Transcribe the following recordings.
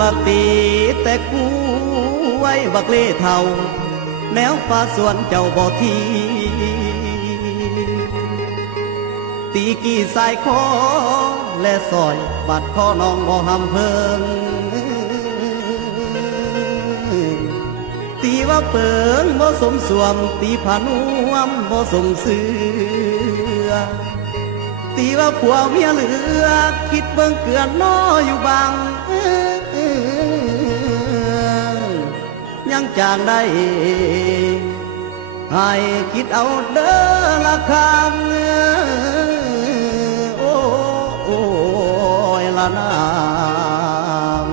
ละตีแต่กูไว้บักเล่เท่าแนวฟ้าสวนเจ้าบ่ทีตีกี่สายคอและซอยบัดคอน้องบ่หำเพิงตีว่าเปิงบ่สมสวมตีผานวมบ่สมเสือตีว่าผัวเมียเหลือคิดเบิ่งเกลือนน้ออยู่บางยังจางได้ให้คิดเอาเด้อละคำโอ้ยละนาง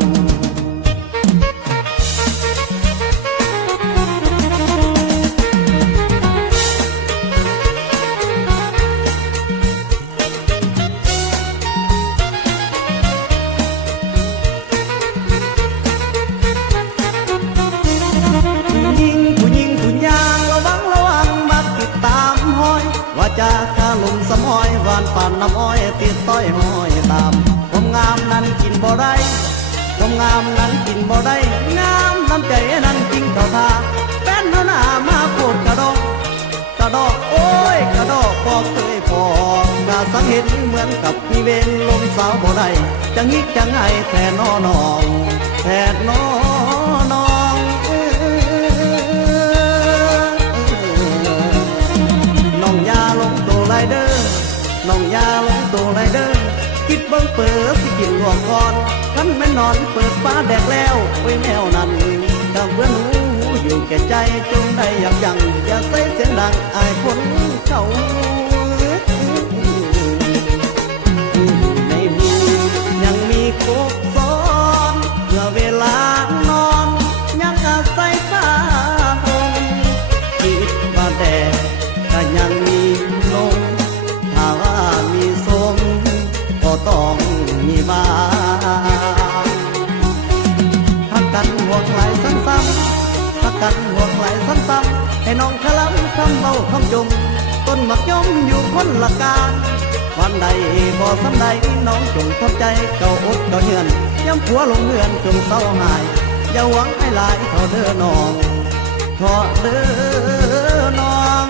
ว่าจะข้าลมสมอยหวานป่านน้ำอ้อยติดต้อยห้อยตามความงามนั้นกินบ่ได้ความงามนั้นกินบ่ได้งามน้ำใจนั้นจริงเข้าท่าแป้นหน้ามาโคตรกระดอกกระดอกโอ้ยกระดอกบอกเคยพอกะสังเห็นเหมือนกับมีเวรลมสาวบ่ได้จะงิกจะไงแทนน้อนองแทนน้อนองน้องยาลงตัวไรเดอร์น้องยาลงตัวไรเดอร์คิดเบิ่งเปิดสิกินหลวงก่อนคันไม่นอนเปิดฟ้าแดกแล้วไว้แนวนั้นกับเพื่อนหูอยู่แก่ใจจงได้ยับยั้งอย่าใส่เสียงดังอายคนเขาในหูยังมีโคกซ้อนเพื่อเวลานอนยังอาศัยผ้าห่มคิดว่าแดดก็ยังมีลมถ้าว่ามีสมก็ต้องมีบ้างพักกันห่วงไหลซ้ำๆพักกันห่วงไหลซ้ำๆให้น้องขลังคำเบาคำจมต้นหมักย่อมอยู่คนละการวันใดบ่สำใดน้องจงทำใจเก่าอดเก่าเหือนย้ำผัวลงเหือนจงเศร้าหายอย่าหวังให้หลายเท่าเด้อน้องเท่าเด้อน้อง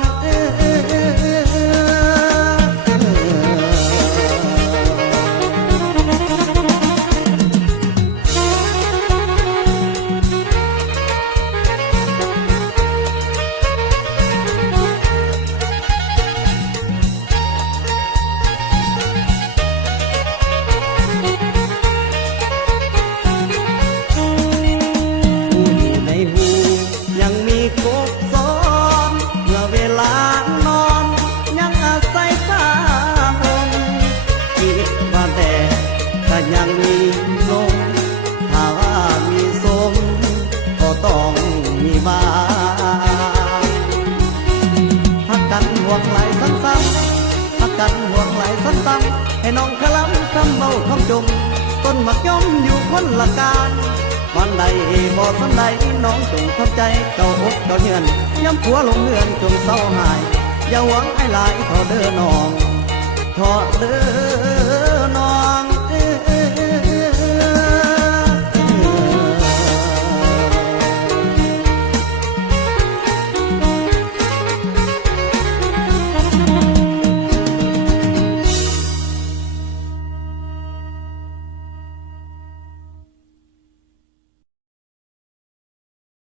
ยังมีลมถ้าว่ามีสมก็ต้องมีบ้างพักกันห่วงไหลซ้ำๆพักกันห่วงไหลซ้ำๆให้น้องขลังคำเบาคำจมต้นหมักย่อมอยู่คนละการวันใดบ่สำใดน้องจงทำใจเก่าอกเก่าเหือนย้ำผัวลงเหือนจงเศร้าหายอย่าหวังให้หลายเท่าเด้อน้องเท่าเด้อ